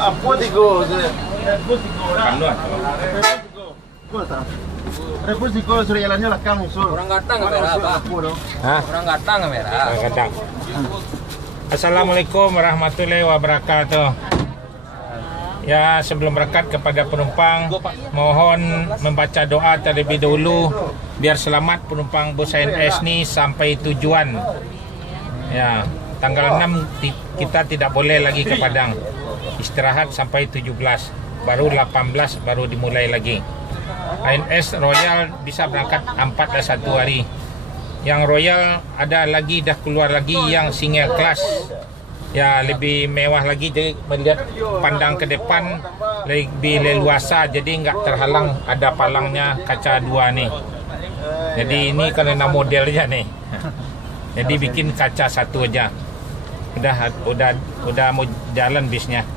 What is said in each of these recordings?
Apotico. Repusico sudah jalannya lah kamu sur. Orang Gatang merah, Pak. Hah? Orang Gatang merah. Kadang. Assalamualaikum warahmatullahi wabarakatuh. Ya, sebelum berangkat kepada penumpang, mohon membaca doa terlebih dahulu biar selamat penumpang bus ANS ni sampai tujuan. Ya, tanggal 6 kita tidak boleh lagi ke Padang. Istirahat sampai 17, baru 18 baru dimulai lagi. ANS Royal bisa berangkat 4 dan 1 hari. Yang Royal ada lagi, dah keluar lagi yang single class. Ya, lebih mewah lagi, jadi melihat pandang ke depan lebih leluasa, jadi nggak terhalang, ada palangnya kaca 2 nih. Jadi ini karena modelnya nih. Jadi bikin kaca 1 aja. Udah mau jalan bisnya.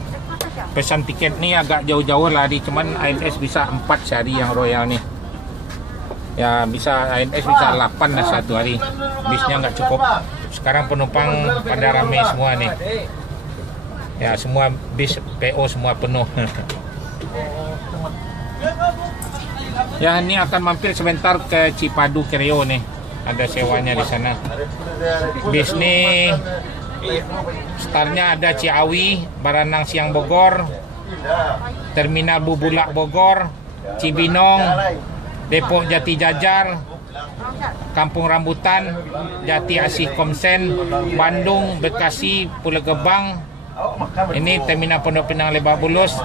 Pesan tiket nih agak jauh-jauh lari, cuman ANS bisa 4 sehari yang Royal nih. Ya, bisa ANS bisa 8 lah 1 hari. Bisnya nggak cukup. Sekarang penumpang pada ramai semua nih. Ya, semua bis PO semua penuh. Ya, ini akan mampir sebentar ke Cipadu Kereo nih. Ada sewanya di sana. Bis nih startnya ada Ciawi, Baranang Siang Bogor, Terminal Bubulak Bogor, Cibinong, Depok Jati Jajar, Kampung Rambutan, Jati Asih Komsen, Bandung, Bekasi, Pulau Gebang. Ini terminal Pondok Pinang Lebak Bulus.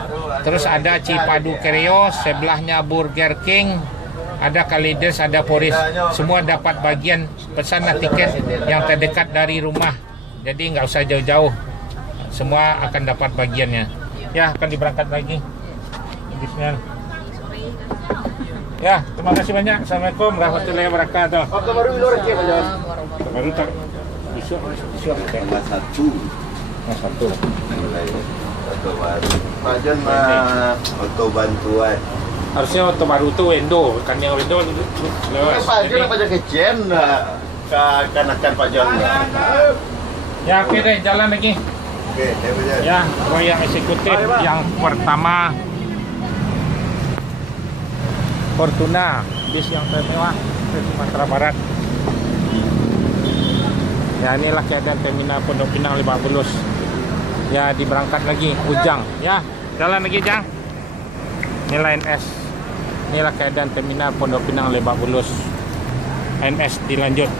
Terus ada Cipadu Kereo, sebelahnya Burger King, ada Kalides, ada Poris. Semua dapat bagian pesanlah tiket yang terdekat dari rumah. Jadi nggak usah jauh-jauh. Semua akan dapat bagiannya. Ya, akan diberangkat lagi. Bisnya. Ya, terima kasih banyak. Assalamualaikum warahmatullahi wabarakatuh. Baru tak isu Kelas 1. Auto baru. Pajan mah auto bantuan. Harusnya auto baru tuh Wendo, kan yang Wendo lewat. Pajan pajak kecen kanakan pajan. Ya, oke deh, jalan lagi. Oke, Ya, Royal Eksekutif yang pertama Fortuna, bis yang termewah ke Sumatera Barat. Ya, inilah keadaan terminal Pondok Pinang Lebak Bulus. Ya, diberangkat lagi Ujang. Ya, jalan lagi Jang. Inilah ANS. Inilah keadaan terminal Pondok Pinang Lebak Bulus. ANS dilanjut.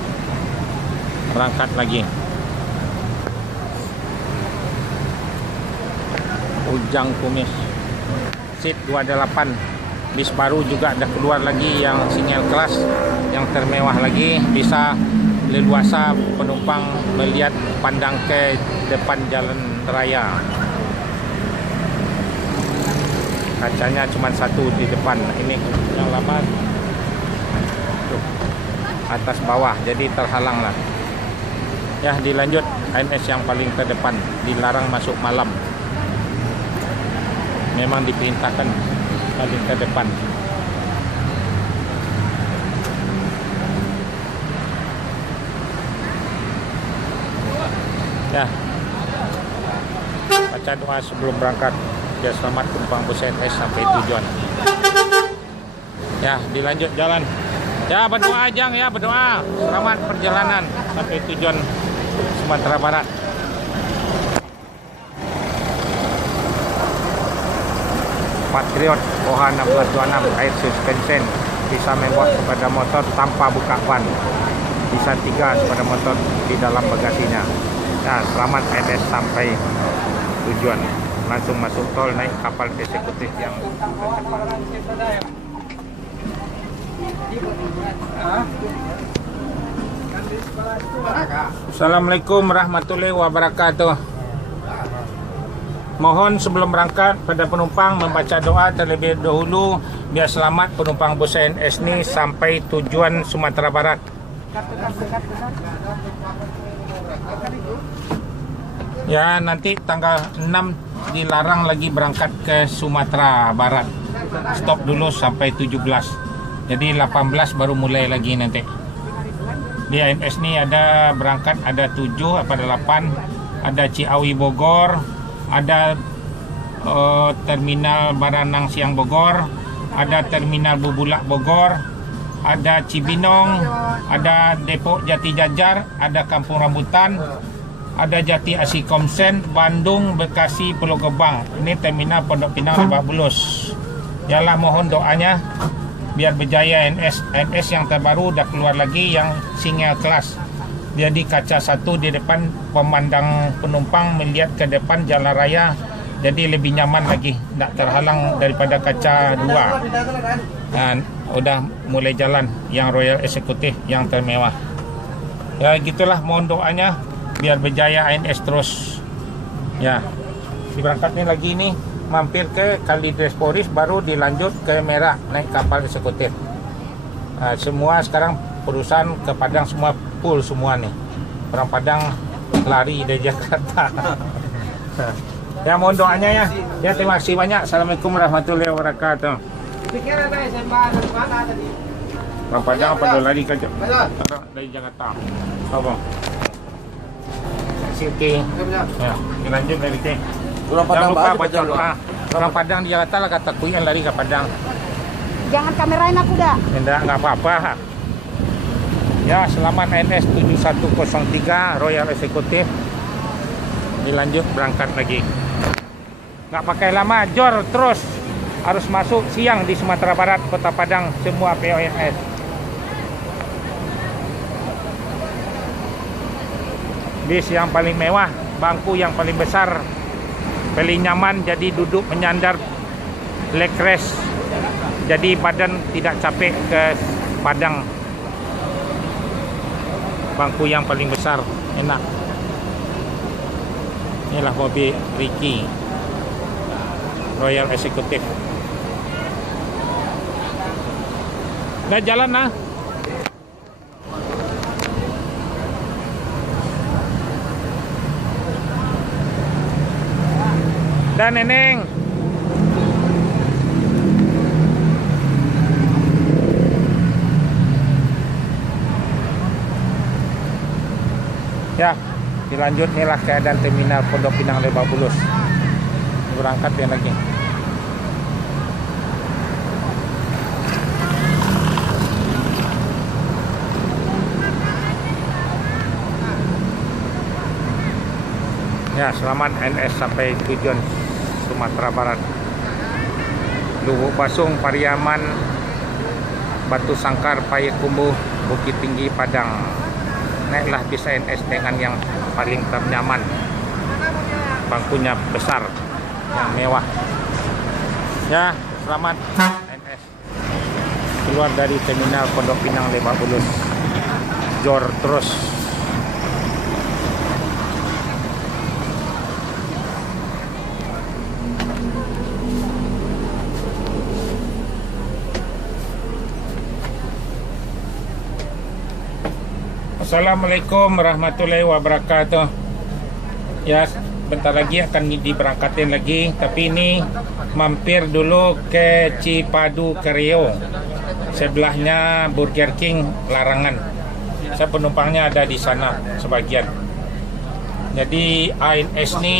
Berangkat lagi. Ujang Kumis. Seat 28. Bis baru juga ada keluar lagi yang single class, yang termewah lagi, bisa leluasa penumpang melihat pandang ke depan jalan raya. Kacanya cuma 1 di depan. Ini yang lama tuh, atas bawah, jadi terhalang lah. Ya, dilanjut ANS yang paling ke depan, dilarang masuk malam. Memang diperintahkan paling ke depan. Ya, baca doa sebelum berangkat biar selamat penumpang bus ANS sampai tujuan. Ya, dilanjut jalan. Ya, berdoa Jang, ya berdoa selamat perjalanan sampai tujuan Sumatera Barat. Patriot OH 1626 air suspension, bisa membuat sepeda motor tanpa buka ban, bisa 3 sepeda motor di dalam bagasinya. Ya, selamat ANS sampai tujuan. Langsung masuk tol, naik kapal eksekutif yang Assalamualaikum warahmatullahi wabarakatuh. Mohon sebelum berangkat pada penumpang membaca doa terlebih dahulu biar selamat penumpang bus ANS ini sampai tujuan Sumatera Barat. Ya, nanti tanggal 6 dilarang lagi berangkat ke Sumatera Barat. Stop dulu sampai 17. Jadi 18 baru mulai lagi nanti. Di ANS ini ada berangkat, ada 7 apa 8, ada Ciawi Bogor, ada Terminal Baranang Siang Bogor, ada Terminal Bubulak Bogor, ada Cibinong, ada Depok Jati Jajar, ada Kampung Rambutan, ada Jati Asih Komsen, Bandung, Bekasi, Pulau Gebang. Ini terminal Pondok Pinang Lebak Bulus. Yalah, mohon doanya biar berjaya NS yang terbaru udah keluar lagi yang single class. Jadi kaca satu di depan, pemandang penumpang melihat ke depan jalan raya, jadi lebih nyaman lagi, tak terhalang daripada kaca dua. Dan udah mulai jalan yang Royal Executive yang termewah. Ya gitulah, mohon doanya biar berjaya ANS terus. Ya, diberangkatnya lagi nih, mampir ke Kalideres Poris, baru dilanjut ke Merak naik kapal eksekutif. Semua sekarang perusahaan ke Padang semua full semua nih. Orang Padang lari dari Jakarta. Ya, mohon doanya ya. Ya, terima kasih banyak. Assalamualaikum warahmatullahi wabarakatuh. Orang Padang apa dah lari ke dari Jakarta? Apa? Oke. Ya, dilanjut dari sini. Jangan lupa baca doa. Orang Padang di Jakarta lah kata kuyan lari ke Padang. Jangan kamerain aku dah. Enggak apa-apa. Ya, selamat NS 7103 Royal Executive. Dilanjut berangkat lagi. Nggak pakai lama, jor terus. Harus masuk siang di Sumatera Barat, Kota Padang, semua PONS. Bis yang paling mewah, bangku yang paling besar, paling nyaman, jadi duduk menyandar leg rest, jadi badan tidak capek ke Padang. Bangku yang paling besar, enak. Inilah mobil Ricky Royal Executive. Udah jalan lah. Dan Neneng. Ya, dilanjut inilah keadaan terminal Pondok Pinang Lebak Bulus. Berangkat yang lagi. Ya, selamat NS sampai tujuan Sumatera Barat. Lubuk Basung, Pariaman, Batu Sangkar, Payakumbuh, Bukit Tinggi, Padang. Naiklah bis NS dengan yang paling ternyaman. Bangkunya besar, yang mewah. Ya, selamat NS. Keluar dari terminal Pondok Pinang Lebak Bulus. Jor terus. Assalamualaikum warahmatullahi wabarakatuh. Ya, bentar lagi akan diberangkatin lagi, tapi ini mampir dulu ke Cipadu Kereo. Sebelahnya Burger King Larangan. Saya penumpangnya ada di sana sebagian. Jadi ANS ini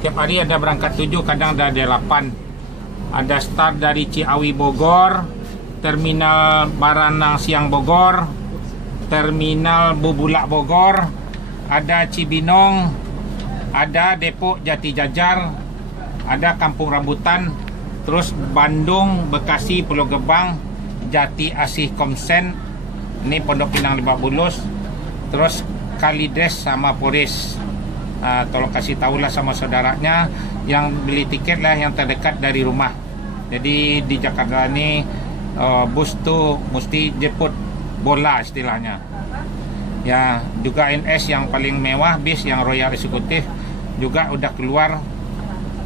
tiap hari ada berangkat 7, kadang ada 8. Ada start dari Ciawi Bogor, Terminal Baranang Siang Bogor, Terminal Bubulak Bogor, ada Cibinong, ada Depok Jati Jajar, ada Kampung Rambutan, terus Bandung, Bekasi, Pulau Gebang, Jati Asih Komsen, ini Pondok Pinang Lebak Bulus, terus Kalideres sama Poris. Tolong kasih tahulah sama saudaranya yang beli tiket lah yang terdekat dari rumah. Jadi di Jakarta ini bus tuh mesti jemput bola istilahnya. Ya, juga NS yang paling mewah, bis yang Royal Executive juga udah keluar.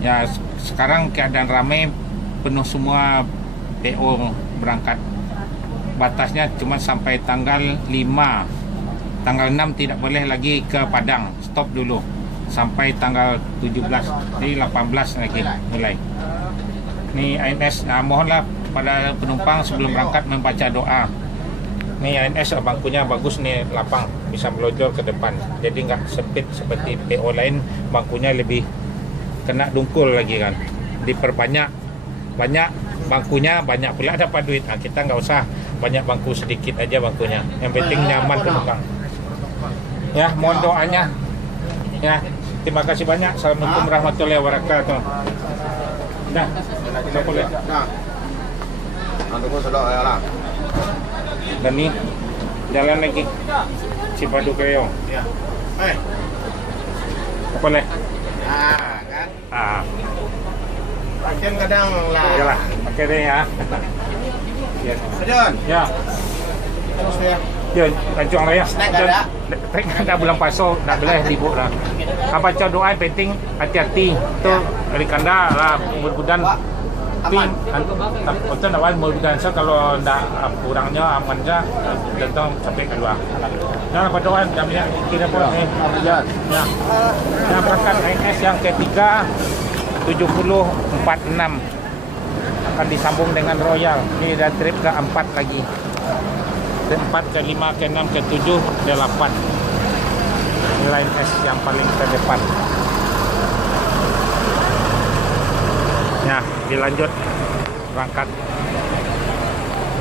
Ya, sekarang keadaan ramai, penuh semua PO berangkat. Batasnya cuma sampai tanggal 5. Tanggal 6 tidak boleh lagi ke Padang, stop dulu sampai tanggal 17. Jadi 18 lagi mulai. Ini ANS, mohonlah pada penumpang sebelum berangkat membaca doa. Nih ANS bangkunya bagus nih, lapang, bisa melojor ke depan. Jadi nggak sempit seperti PO lain, bangkunya lebih kena dungkul lagi kan, diperbanyak, banyak bangkunya, banyak pula dapat duit. Kita nggak usah banyak bangku, sedikit aja bangkunya, yang penting nyaman penumpang. Ya, mohon doanya. Ya, terima kasih banyak. Assalamualaikum warahmatullahi wabarakatuh. Dah, tak boleh. Nah, nanti gua sedok ya lah. Dan ni jalan lagi Cipadu Kreo. Ya. Tak boleh. Kan? Pakai kadang lah. Yalah, pakai deh ya. Ya. John. Ya. Terus ya. Ya, lanjut lah ya. Snack ada? Dah bulan puasa, dah boleh libur lah. Apa baca doa penting, hati-hati. Tu dari kanda lah mudah-mudahan. Tapi betul nak buat mudah-mudahan kalau ndak kurangnya amannya datang sampai keluar. Dan apa doa jamnya kira pun ya. Yang berangkat INS yang ketiga 7046 akan disambung dengan Royal. Ini dah trip ke-4 lagi. Ke-4, ke-5, ke-6, ke-7, ke-8. Ini Line S yang paling terdepan. Ya, dilanjut berangkat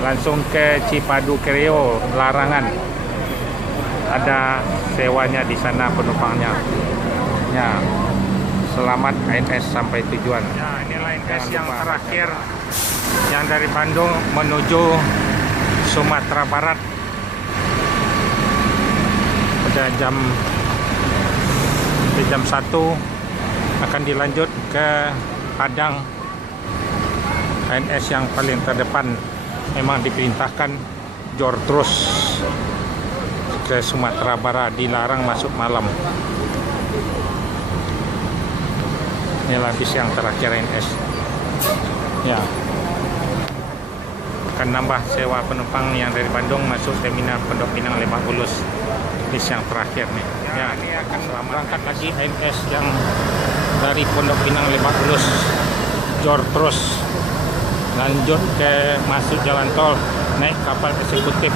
langsung ke Cipadu Kreo, Larangan. Ada sewanya di sana penumpangnya. Ya, selamat INS sampai tujuan. Ya, ini Line S yang terakhir yang dari Bandung menuju Sumatera Barat. Pada jam 1 akan dilanjut ke Padang. INS yang paling terdepan memang diperintahkan jor terus ke Sumatera Barat, dilarang masuk malam. Inilah bis yang terakhir INS. Ya, akan nambah sewa penumpang yang dari Bandung masuk terminal Pondok Pinang Lebak Bulus. Bis yang terakhir nih. Ya, ini akan berangkat lagi INS yang dari Pondok Pinang Lebak Bulus, jor terus lanjut ke masuk jalan tol, naik kapal eksekutif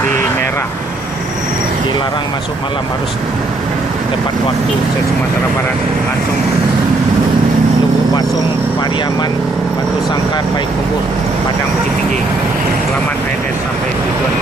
di Merah. Dilarang masuk malam, harus tepat waktu ke Sumatera Barat. Langsung Lubuk Basung, Pariaman, Batu Sangkar, Paikubuh, Padang Bukit Tinggi. Selamat INS sampai tujuan.